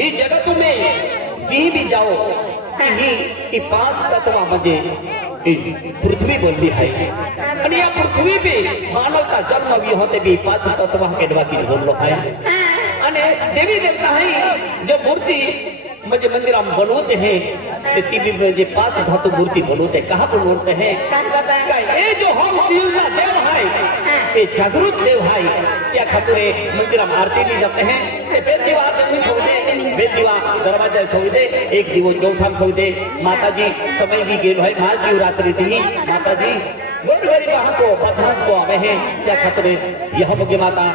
इस जगत में कहीं भी जाओ कहीं ही 5 तत्वामध्ये पृथ्वी बनली आहे आणि या पृथ्वी मानवता जन्म बी होते बी 5 तत्व केडवा की बोललो आहे आणि देवी देवता है जो मूर्ति म्हणजे मंदिर बनवते हैं ती भी 5 धातु मूर्ति बनवते कहाँ बनवते हैं ये जो हम जीवना देव है ये जागृत देव है क्या खातिर मंदिर आरती भी जाते हैं बेद दीवा बेद दीवा दरवाजा खोल दे एक दिवो चौथा खोल दे माता जी समय भी गेल है महाशिवरात्रि थी माता जी गरीब गरीब को बदहस को आवे हैं क्या खातिर यह मुझे माता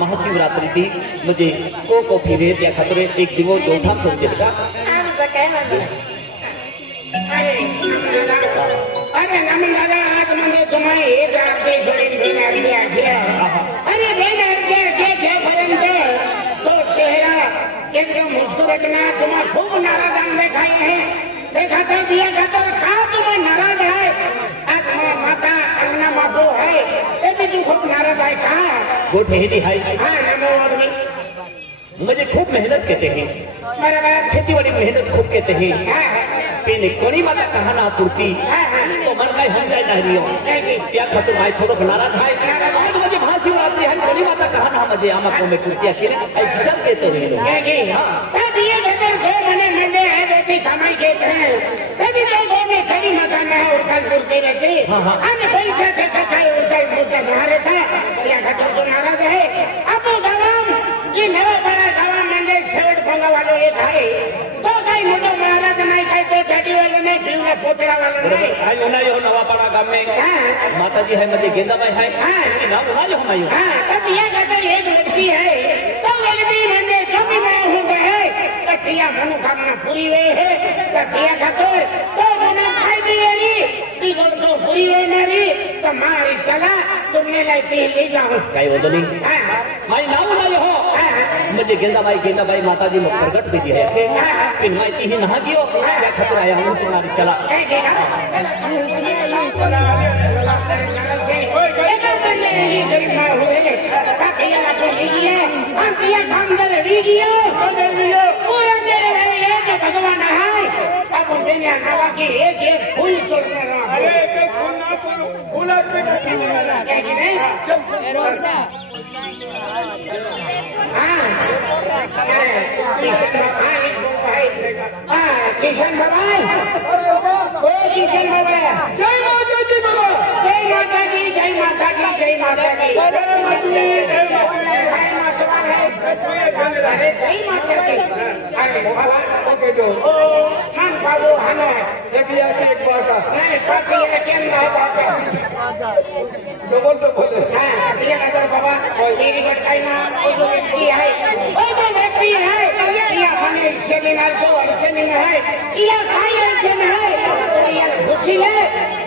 महाशिवरात्रि थी मुझे को फिरे क्या खातिर एक दिवो चौथा खोल देगा अरे नमन दादा आज मैंने तुम्हारी एक रात से बड़ी बीमारी आ गया अरे बेटा क्या भयंकर तो चेहरा एकदम मुस्कुराना तुम्हारा खूब नाराज दिखाए हैं देखा तो दिया था तो कहा तुम्हें नाराज है आज माता अन्ना माधो है ये भी तुम खूब नाराज है कहा वो ठहरी है हाँ नमो आदमी मुझे खूब मेहनत कहते हैं खेती बाड़ी मेहनत खूब कहते हैं पहले कोनी माता कहा ना पूर्ति तो मन में हम जाए नहीं हो क्या खातिर भाई थोड़ा बनाना था आज मुझे महाशिवरात्रि है कोनी माता कहा ना मुझे आमा को मैं पूर्ति अकेले आई गुजर के तो नहीं हां ये बेटर दो मने मंडे है बेटी कमाई के हैं तभी तो वो में खड़ी मकान है और कल पूर्ति रहती अन्य पैसे से कटाई उठाई मुद्दा मारे था या खातिर तो नाराज है अब गवाम ये नवा बड़ा गवाम मंडे सेवट पंगा वालों ये भाई तो कहीं मुद्दा महाराज नहीं कहीं तो ढाडी वाले नहीं पीवने पोतड़ा वाले नहीं आई होना यो नवापाड़ा गांव में माता जी है मुझे गेंदा भाई है नाम होना यो होना यो तब ये कहते एक लड़की है तो लड़की मंडे जो भी मैं हूँ है तकिया मनोकामना पूरी हुई है तकिया खातिर तो मना खाई भी मेरी तीनों तो पूरी हुई मेरी तो मारी चला तुमने लाइटी ले जाओ कहीं वो तो नहीं माई नाम होना यो मुझे गेंदा भाई माता जी मुख प्रगट भी है फिर मैं ही नहा गियो क्या खतर आया हूँ तुम्हारी चला भगवान है अब नवा की एक फूल तोड़ने किशन बाबा किशन बाबा जय माता दी बाबा जय माता दी जय माता दी जय माता दी अरे जय माता दी अरे बाबा जो हम बाबू हमें एक बात नहीं पति है क्या नहीं बात डबल तो बोले हाँ ये अगर बाबा मेरी बताई ना वो जो व्यक्ति है ये हमें सेमिनार को सेमिनार है ये भाई अर्जुन है ये खुशी है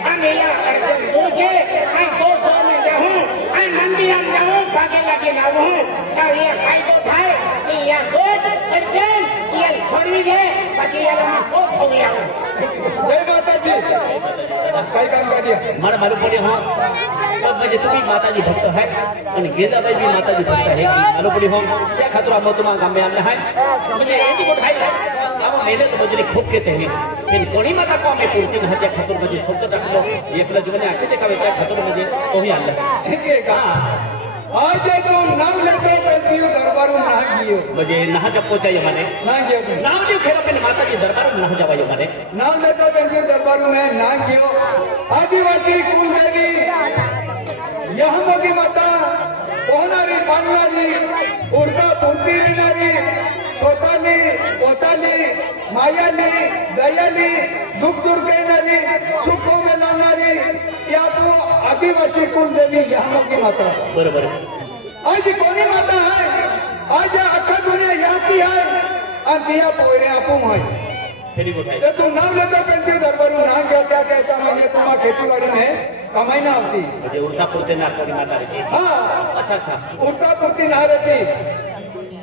हम ये अर्जुन दूर के हम दो में जाऊँ हम मंदिर में जाऊँ बाकी लगे ना हूँ और ये भाई तो भाई ये गोद अर्जुन ये छोड़ी दे बाकी ये मैं बहुत हो गया हूँ जय माता जी कई काम कर दिया हमारा मालूम पड़े हो तब मुझे तुम्हें माता जी भक्त है और गेंदा भाई भी माता जी भक्त है मालूम पड़ी हो क्या खातिर हम तुम्हारा गाँव में आने हैं मुझे एक ही भाई अब मेरे तो मुझे खूब कहते हैं फिर कोनी माता को हमें पूर्ति नहीं क्या खातिर मुझे सोचते रख लो ये अपना जीवन में आके देखा क्या खातिर मुझे तो ही आना आज तो नाम लेते हो दरबार में नहा गियो मुझे नहा जब पहुंचाइए मैंने नाम जो खेल अपने माता जी दरबार में नहा जावाइए मैंने नाम लेते हो दरबार में नहा गियो आदिवासी कुल देवी यहाँ मोगी माता पोहनारी पालनारी उर्गा पूर्ति लेनारी स्वताली पोताली मायाली दयाली दुख दूर करणारी सुखों में लावणारी या तो आदिवासी कुल देवी यहाँ की माता बरोबर आज कोणी माता है आज अख्खा दुनिया यहाँ की है और दिया पोरे आपू है तो तुम नाम लेता पेंटी दरबार में नाम क्या कहता मैंने तुम्हारा खेती में कमाई ना होती मुझे उल्टा पूर्ति ना कोनी माता रहती हाँ अच्छा उल्टा पूर्ति ना रहती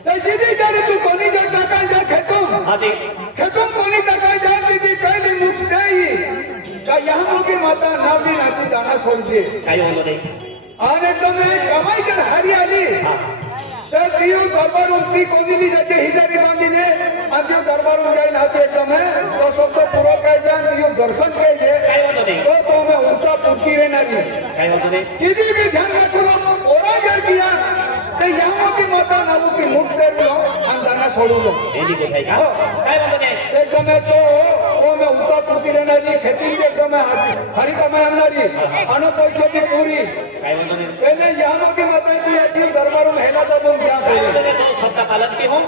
तो सीधी जाने तू कोनी जो टका जा खेतुम कोनी टका जा दीदी पहले मुझ गई का यहाँ होगी माता नाम भी नाची दाना छोड़ दिए नहीं अरे तो मैं कमाई कर हरियाली तर ती दरबार उठती कोणी जाते हिजारी बांधीने आणि दरबार जाय नाते તમે તો શબ્દ પૂરો કહી જાય યો દર્શન કહી દે તો તમે ઉડતા પૂછી રહેનારી સીધી भी ध्यान रखो ओरा जर किया तो यहाँ की माता नाबू की मुख कर लो अंदाना छोड़ू लो एकदम तो वो मैं उड़ता पूछी रहनारी खेती भी एकदम हरी कमाई आनारी अनु पैसा की पूरी पहले यहाँ की माता की आती दरबार में हेला था तुम क्या सबका पालन की हूँ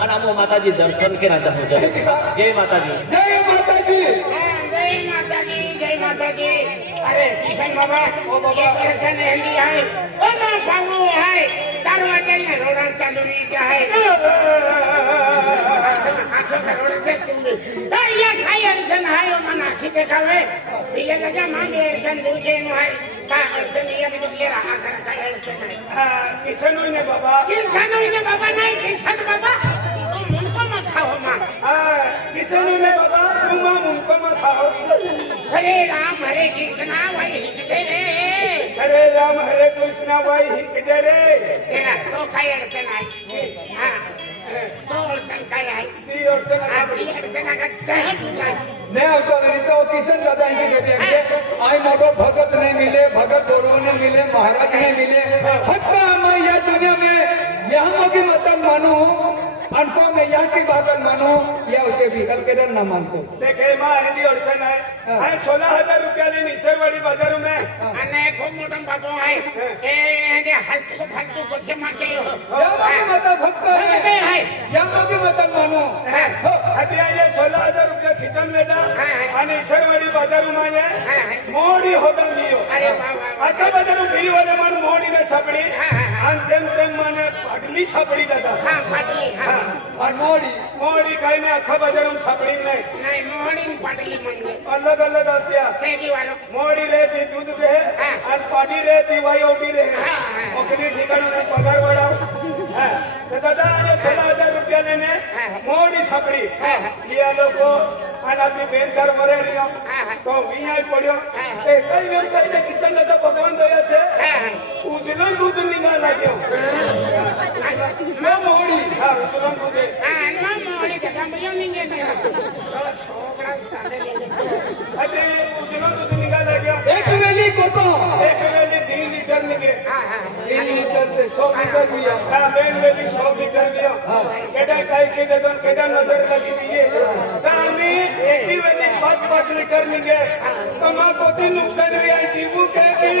और हम माता जी दर्शन के राजा हूँ जय माता जी जय माता जी जय माता जी जय माता जी अरे किशन बाबा ओ बाबा दर्शन हेली आहे ओ ना पांगू आहे 4 वाजता रोडा चालू आहे आठो करोडचे तुम्ही तर या काही अडचण आहे मन आखी देखावे पिले त्याच्या मागे अडचण दूर घेऊन आहे काय अडचण या म्हणजे राहा काय अडचण आहे किशनोईने बाबा नाही किशन बाबा मुनको मत खाओ मां किशनोईने बाबा तुम मुनको मत खाओ हरे राम हरे कृष्णा वही हिकते रे हरे राम हरे कृष्णा वही हिकते रे तेरा तो काही अडचण आहे हा तो अडचण काय आहे ती अडचण ती अडचण का तह तुला नहीं होता नहीं तो किशन दादा इनकी देते आई मोटो भगत नहीं मिले भगत गुरु नहीं मिले महाराज नहीं मिले फक्त मैं यह दुनिया में यहाँ की मतलब मानू अनको में यहाँ की बात मानू या उसे विकल्प के डर न मानतो देखे माँ हिंदी अड़चन है 16,000 रुपया ले निसरवाड़ी बाजारों में અને ખૂબ મોટો બાપો હોય એ એને હાલતું ફાલતું કોઠે માટે यहाँ की मतलब भक्त ભગતે હોય यहाँ की मतलब मानू अतिया ये 16,000 रुपया खिचन लेता અને निसरवाड़ी बाजारों में ये मोड़ी होता लियो અરે વાહ વાહ आखा बाजारों फिरी वाले मन मोड़ी ने छपड़ी અને તેમ તેમ મને પાટલી છપડી દેતા હા પાટલી હા और मोड़ी મોડી કઈ ને આખા બાજારોं छपड़ी नहीं નહીં મોડી પાટલી મંગે अलग अलग आत्या કેજી વાળો मोड़ी रहती दूध दे और पाटी रहती वाई ओटी रहे ओकरी ठिकाना ने पगार बढ़ाओ तो दादा ये 16,000 रुपया लेने मोड़ी छपड़ी ये लोगो आनाती बेनकार मरे लियो तो वियाई पड़ियो ए कई वेल कई किसन दादा भगवान दया से उजलन दूध निगा लाग्यो मैं मोड़ी हां उजलन दूध હા નો મોડી કે ગમ્યો નહીં ને તો છોકરા ચાલે લે अरे उजलन दूध निगा लाग्यो एक वेली को तो एक वेले 3 लीटर निगे હા હા 3 लीटर से 100 लीटर लिया हाँ बेन वेली 100 लीटर लियो केडा काय के दे दोन केडा नजर लगी दिए सामी एक ही वेली 5 लीटर निगे तमा कोती नुकसान भी आई जीवू के की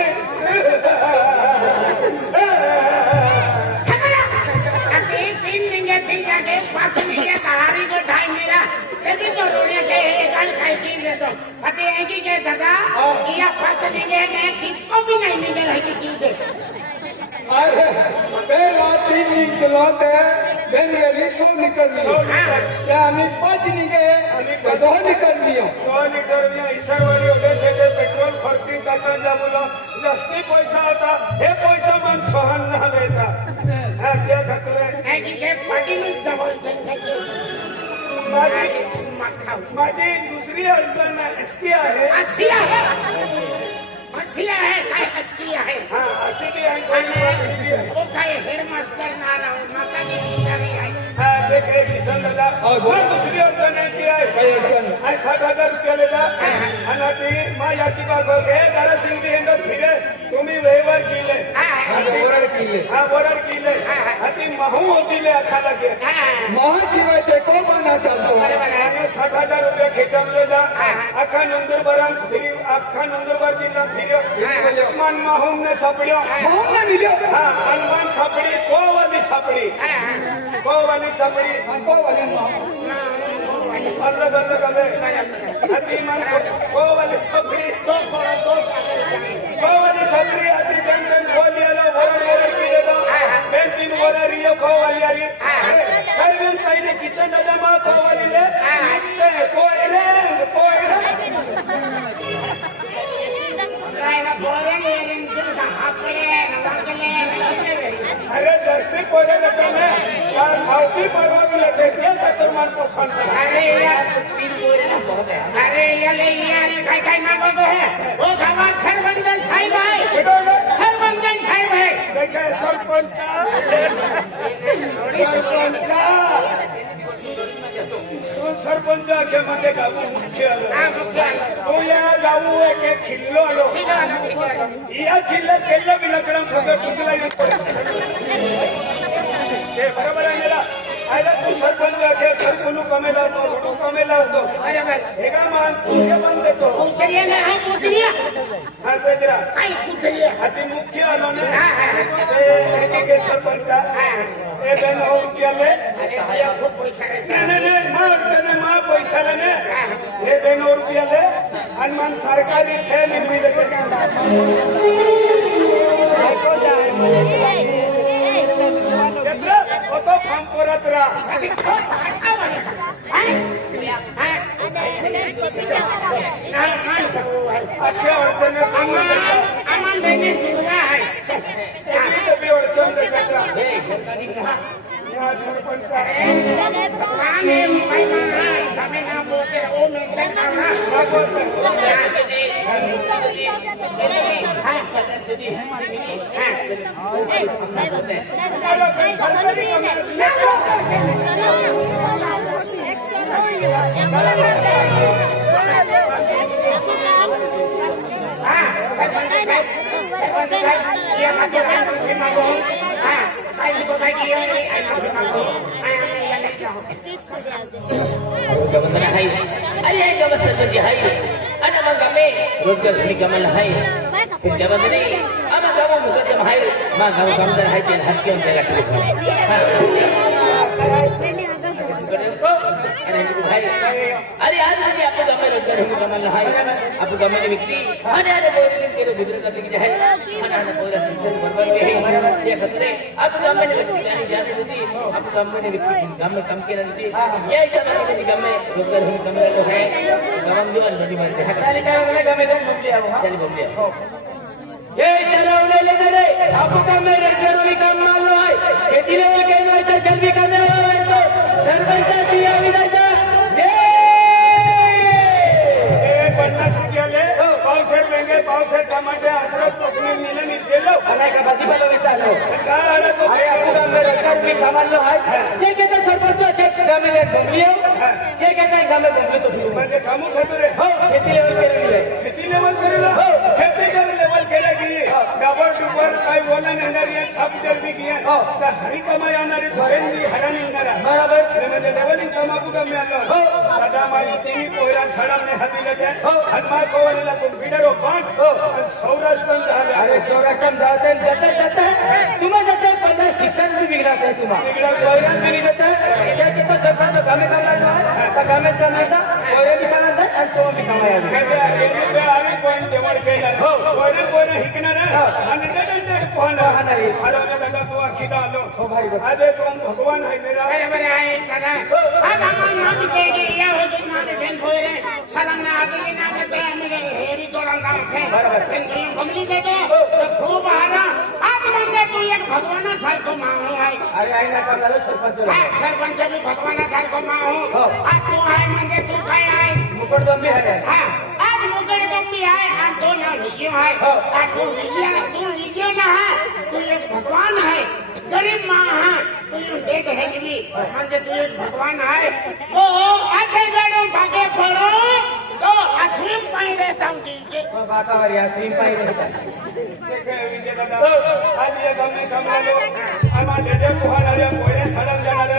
अभी 3 महीने तीन जाके 5 महीने सहारी को ढाई मेरा तभी तो रोने के गाल खाई की दे दो अभी एक ही के दादा ये 5 महीने में किसको भी नहीं मिले है कि क्यों दे अरे पहला 3 निकलते बेन वेली 100 निकल लियो क्या हमें 5 निकले तो 2 निकल लियो 2 लीटर में ईश्वरवाड़ी होते से के पेट्रोल खर्ची करता जाबुलो जस्ती पैसा आता हे पैसा मन सहन ना लेता है क्या खतरे है कि के पार्टी में दबाव देंगे माझी दूसरी अडचण इसकी आहे असिया है काय असिया है हाँ अशी बी आहे कोणी बी आहे तो काय हेडमास्टर ना राहून माता जी बिचारी आहे हाँ देखे किशन दादा और बोलो। दूसरी अडचण आहे की आहे काही अडचण आणि 60,000 रुपया लेता आणि ती मा याची बाग होते दारा सिंग हेंडर फिरे तुम्ही व्यवहार केले ओरड किल्ले हा वरड केले ती महू होती ले अखा लगे महाशिवाय ते को बना चालतो 60,000 रुपया खेचम लेता अखा नंदुरबार जिल्हा फिर्यो मन महूम ने सापड्यो मोहम्मद लियो हा हनुमान सापडी कोवाली सापडी को वाले अलग अलग आले अति मन कोवाली सापडी कोवाली सापडी अति जन जन कोवाली आलो वरड की देतो बेन तीन वररियो कोवाली आरी काय बेन काईने किचन दादा मा कोवाली ले कोयरे अरे दस्ती कोयरे देतो मैं यार खावती परवागी लेते क्या खतर मन पसंद अरे यार काय ना बघो है वो गावात सरबंदन साहेब आहे काय सरपंच तू सरपंच आखे मध्ये गावू मुख्य तू या गावू एक खिल्लो आलो या खिल्ल्यात केलं मी लकडं सगळं टुचला ते बरोबर आहे मेला आयला तू सरपंच आखे खरकुलू कमेला होतो घडू कमेला होतो हे का मान तुझे पण देतो हा तेजरा अति मुख्य आलो ना ते सरपंच ते बेन और केले नाही मा पैशाला ने हे बेन और केले आणि मन सरकारी थे निर्मित तो फार्म परत राहा अख्ख्या अडचणी सरपंच गमन है अरे गमन सरपंच है अना मग में रोजगार श्री कमल है फिर गमन नहीं अब गाव मुकदम है मां गाव कामदार है तेल हाथ के अंदर अरे आज मुझे आपको गमन रोजगार श्री कमल है आपको गमन व्यक्ति अरे अरे बोलने के लिए गुजर करने की है अना पूरा सिस्टम बर्बाद है ये खतरे आप गमन व्यक्ति जाने देती आप गमन व्यक्ति गम में कम के रहती ये ऐसा नहीं गम में रोजगार श्री कमल तो है गम जो नहीं मानते हैं चली का वाला गम में बमलिया हो चली बमलिया ये चलावले ले रे आपको गम में जरूरी काम मान लो है खेती लेवल के में तो जल भी करने वाला है तो सरपंच दिया विधायक ये 50 रुपया ले पावसाळ्यात लेंगे पावसाळ्यात टमाटे अद्रक कोथिंबीर नीले मिरची लो अनाय का भाजीपाला विचारलो काय आला तो आपको गम में रोजगार भी कमालो है ये कहते सरपंच के गम में बमलिया ये कहते हैं गम में बमले तो शुरू म्हणजे कामू खातो रे हो खेती लेवल के लिए खेती लेवल करेला खेती कर लेवल केला की डबल डुबर काय बोलणं येणारी सब जल्दी की तर हरी कमाई येणारी धोरेंदी हराणी येणारा बराबर म्हणजे लेवलिंग कामाकू गम आलो सदा माई सिंगी पोहरा सडामने हाती लेते हनुमान कोवलेला कॉम्प्युटर ओपन सौराष्ट्र झाले अरे सौराष्ट्र जाते जाते तुम्हें जाते 15 शिक्षण भी बिगड़ा है तुम्हारा कोयरान भी नहीं जाता क्या कितना सरपंच गामे कमाया है गामे कमाया कोयरा भी कमाया और तो भी कमाया ते आम्ही पॉइंट जेवण केलं कोयरा हिकणार आणि डडडड पोहणार आलो दादा तू अखिदा आलो आज तुम भगवान है मेरा बरोबर आहे दादा आज आम्हाला नाम केली या होतो माझे बेन होरे सलामना आगे ना देते आम्ही हेरी तोडून गावते बरोबर बेन कमली देतो तो खूप आना आज म्हणजे तू एक भगवानासारखं माणूस आहे अरे आई ना करणार सरपंच सरपंच भी भगवानासारखं माणूस आज तू आहे म्हणजे तू काय आहे मुकुट दंबी आहे आज मुकड़ गम्मी है और तो ना विजय है और तू विजय ना है तू एक भगवान है गरीब माँ है तू डेट है गिरी म्हणजे तू एक भगवान है तो आगे जड़ों भागे पड़ो तो अश्विन पाई रहता हूँ दीजिए बाकावर या सीम पाई रहता देखे विजय दादा आज ये गम्मे कमला आम्हा डेडे पोहणारे पोरे सडम जाणारे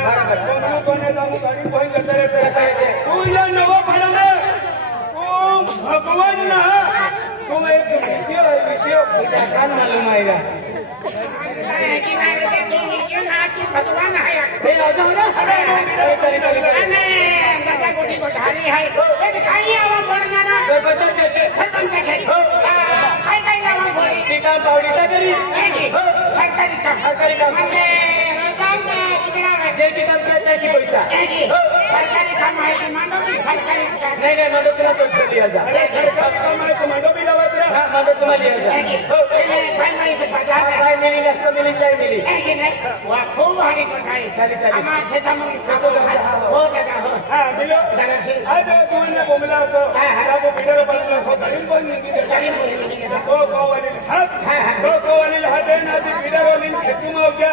कोणी जाऊ गाडी पोही जाते रहते तू या नवा पडले भगवान ना तू एक विजय कान मालूम आएगा तू भगवान है हे आ जाओ ना दादा गोटी कोठारी है खाइए आवाम बढ़ना ना सरपंच सरपंच खाई खाई आवाम बोली टीका पावडीटा करी सरकारी काम म्हणजे काम जे टीका करता की पैसा सरकारी काम आहे की मांडवी सरकारी नहीं नहीं मदद तुला तो लिया जा अरे सरकारी काम आहे तो मंडो भी लावत रे हां मदद तुम्हाला लिया जा फाइन नाही तो पगार काय मिली नसतो मिली काय मिली नाही वा खूप भारी कोठारी चाली आम्हा खेता मग हो दादा हो मिलो आज तुमने बोमला तो आप बिडर बाजूला तो गाडीन पण निघी तो कोवानी हात आहे ना ती बिडर वाली खेती मावच्या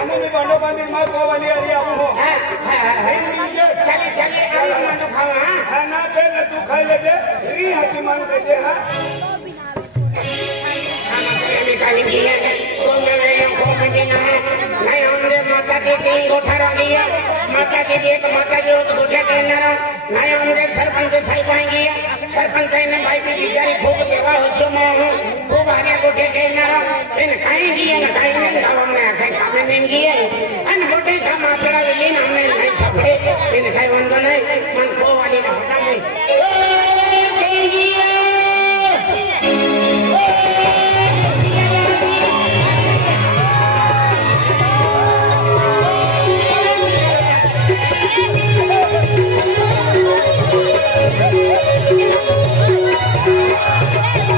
आम्ही बांडो बांधील मा कोवानी आणि आऊ हो हा ना ते तू खायला दे री हाची मान देते हा माता के तीन गोठा रंगी माता के एक माता के गोठे कहना नहीं हमने सरपंच साहिब आएंगे सरपंच ने भाई की बिचारी खूब देवा हो खूब आगे गोठे कहना इन खाएंगी खाएंगे हमने आखे खाने नहीं किए अन गोठे का मात्रा लेकिन हमने नहीं छपे इन खाई बंद नहीं मन को वाली ना हटा नहीं